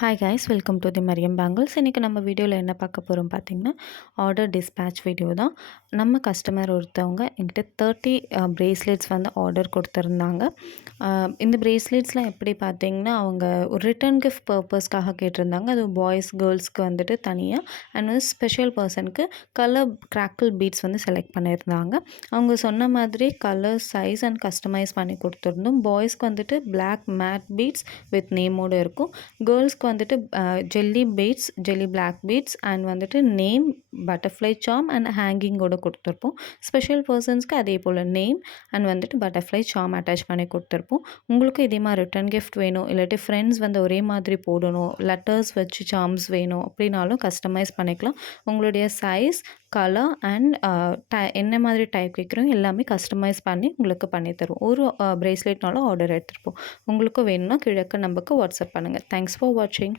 Hi guys, welcome to the Mariam bangles. இன்றைக்கி நம்ம வீடியோவில் என்ன பார்க்க போகிறோம் பார்த்திங்கன்னா, ஆர்டர் டிஸ்பேட்ச் வீடியோ தான். நம்ம கஸ்டமர் ஒருத்தவங்க என்கிட்ட 30 பிரேஸ்லெட்ஸ் வந்து ஆர்டர் கொடுத்துருந்தாங்க. இந்த பிரேஸ்லெட்ஸ்லாம் எப்படி பார்த்திங்கன்னா, அவங்க ஒரு ரிட்டர்ன் கிஃப்ட் பர்பஸ்க்காக கேட்டிருந்தாங்க. அது பாய்ஸ் கேர்ள்ஸ்க்கு வந்துட்டு தனியாக அண்ட் வந்து ஸ்பெஷல் பர்சனுக்கு கலர் கிராக்கிள் பீட்ஸ் வந்து செலக்ட் பண்ணியிருந்தாங்க. அவங்க சொன்ன மாதிரி கலர், சைஸ் அண்ட் கஸ்டமைஸ் பண்ணி கொடுத்துருந்தோம். பாய்ஸ்க்கு வந்துட்டு பிளாக் மேட் பீட்ஸ் வித் நேமோடு இருக்கும். கேர்ள்ஸ்க்கு வந்துட்டு jelly beads, jelly black beads and வந்துட்டு நேம், பட்டர்ஃப்ளை சார்ம் அண்ட் ஹேங்கிங்கோட கொடுத்துருப்போம். ஸ்பெஷல் பர்சன்ஸ்க்கு அதே போல் நேம் அண்ட் வந்துட்டு பட்டர்ஃப்ளை சார்ம் அட்டாச் பண்ணி கொடுத்துருப்போம். உங்களுக்கும் இதே மாதிரி ரிட்டன் கிஃப்ட் வேணும், இல்லாட்டி ஃப்ரெண்ட்ஸ் வந்து ஒரே மாதிரி போடணும், லெட்டர்ஸ் வச்சு சார்ம்ஸ் வேணும் அப்படின்னாலும் கஸ்டமைஸ் பண்ணிக்கலாம். உங்களுடைய சைஸ், கலர் அண்ட் என்ன மாதிரி டைப் கேட்குறோம் எல்லாமே கஸ்டமைஸ் பண்ணி உங்களுக்கு பண்ணி தருவோம். ஒரு பிரேஸ்லெட்னாலும் ஆர்டர் எடுத்துருப்போம். உங்களுக்கும் வேணும்னா கிழக்கு நம்பருக்கு வாட்ஸ்அப் பண்ணுங்கள். தேங்க்ஸ் ஃபார் வாட்சிங்.